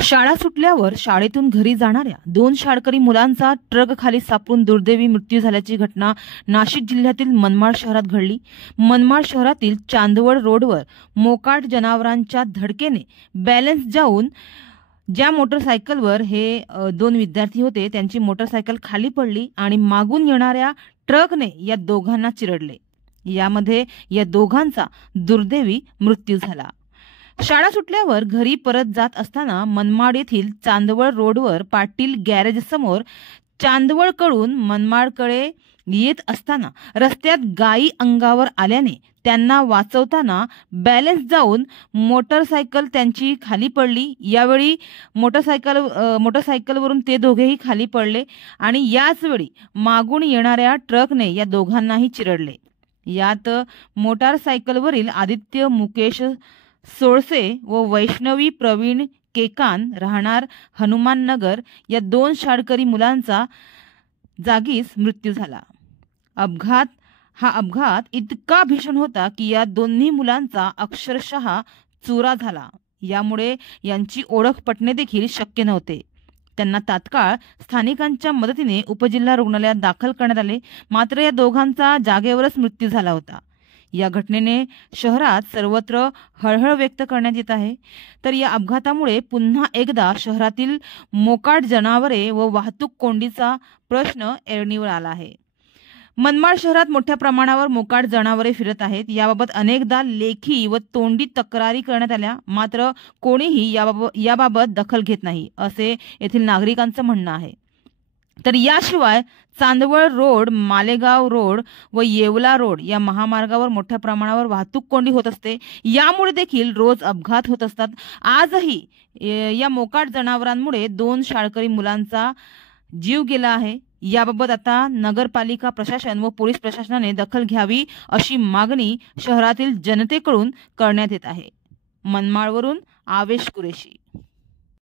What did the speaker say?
शाळा सुटल्यावर शाळेतून घरी जाणाऱ्या 2 शाळकरी मुलांचा ट्रक खाली सापडून दुर्दैवी मृत्यू झाल्याची घटना नाशिक जिल्ह्यातील मनमाड शहरात घडली। मनमाड शहरातील चांदवड रोडवर मोकाट जनावरांच्या धडकेने बॅलन्स जाऊन ज्या मोटरसायकलवर हे 2 विद्यार्थी होते त्यांची मोटरसायकल खाली पडली आणि मागून येणाऱ्या ट्रकने या दोघांना चिरडले। यामध्ये या दोघांचा दुर्दैवी मृत्यू झाला। शाळा सुटल्यावर घरी परत जात असताना मनमाड येथील चांदवड रोडवर पाटील गॅरेज समोर चांदवडकडून मनमाडकडे येत असताना रस्त्यात गायी अंगावर आल्याने त्यांना वाचवताना बॅलन्स जाऊन मोटरसायकल त्यांची खाली पडली। यावेळी मोटरसायकलवरून ते दोघेही खाली पडले आणि याच वेळी मागून येणाऱ्या ट्रकने या दोघांनाही चिरडले। यात मोटारसायकलवरील आदित्य मुकेश सोळसे व वैष्णवी प्रवीण केकान राहणार हनुमाननगर या 2 शाळकरी मुलांचा जागीच मृत्यू झाला। हा अपघात इतका भीषण होता की या दोन्ही मुलांचा अक्षरशः चुरा झाला। यामुळे यांची ओळख पटणे देखील शक्य नव्हते। त्यांना तात्काळ स्थानिकांच्या मदतीने उपजिल्हा रुग्णालयात दाखल करण्यात आले, मात्र या दोघांचा जागेवरच मृत्यू झाला होता। या घटनेने शहरात सर्वत्र हळहळ व्यक्त करण्यात येत आहे। तर या अपघातामुळे पुन्हा एकदा शहरातील मोकाट जनावरे व वाहतूक कोंडीचा प्रश्न ऐरणीवर आला आहे। मनमाड शहरात मोठ्या प्रमाणावर मोकाट जनावरे फिरत आहेत। याबाबत अनेकदा लेखी व तोंडी तक्रारी करण्यात आल्या, मात्र कोणीही याबाबत दखल घेत नाही असे येथील नागरिकांचं म्हणणं आहे। तर याशिवाय चांदवड रोड, मालेगाव रोड व येवला रोड या महामार्गावर मोठ्या प्रमाणावर वाहतूक कोंडी होत असते। यामुळे देखील रोज अपघात होत असतात। आजही या मोकाट जनावरांमुळे 2 शाळकरी मुलांचा जीव गेला आहे। याबाबत आता नगरपालिका प्रशासन व पोलीस प्रशासनाने दखल घ्यावी अशी मागणी शहरातील जनतेकडून करण्यात येत आहे। मनमाडवरून आवेश कुरेशी।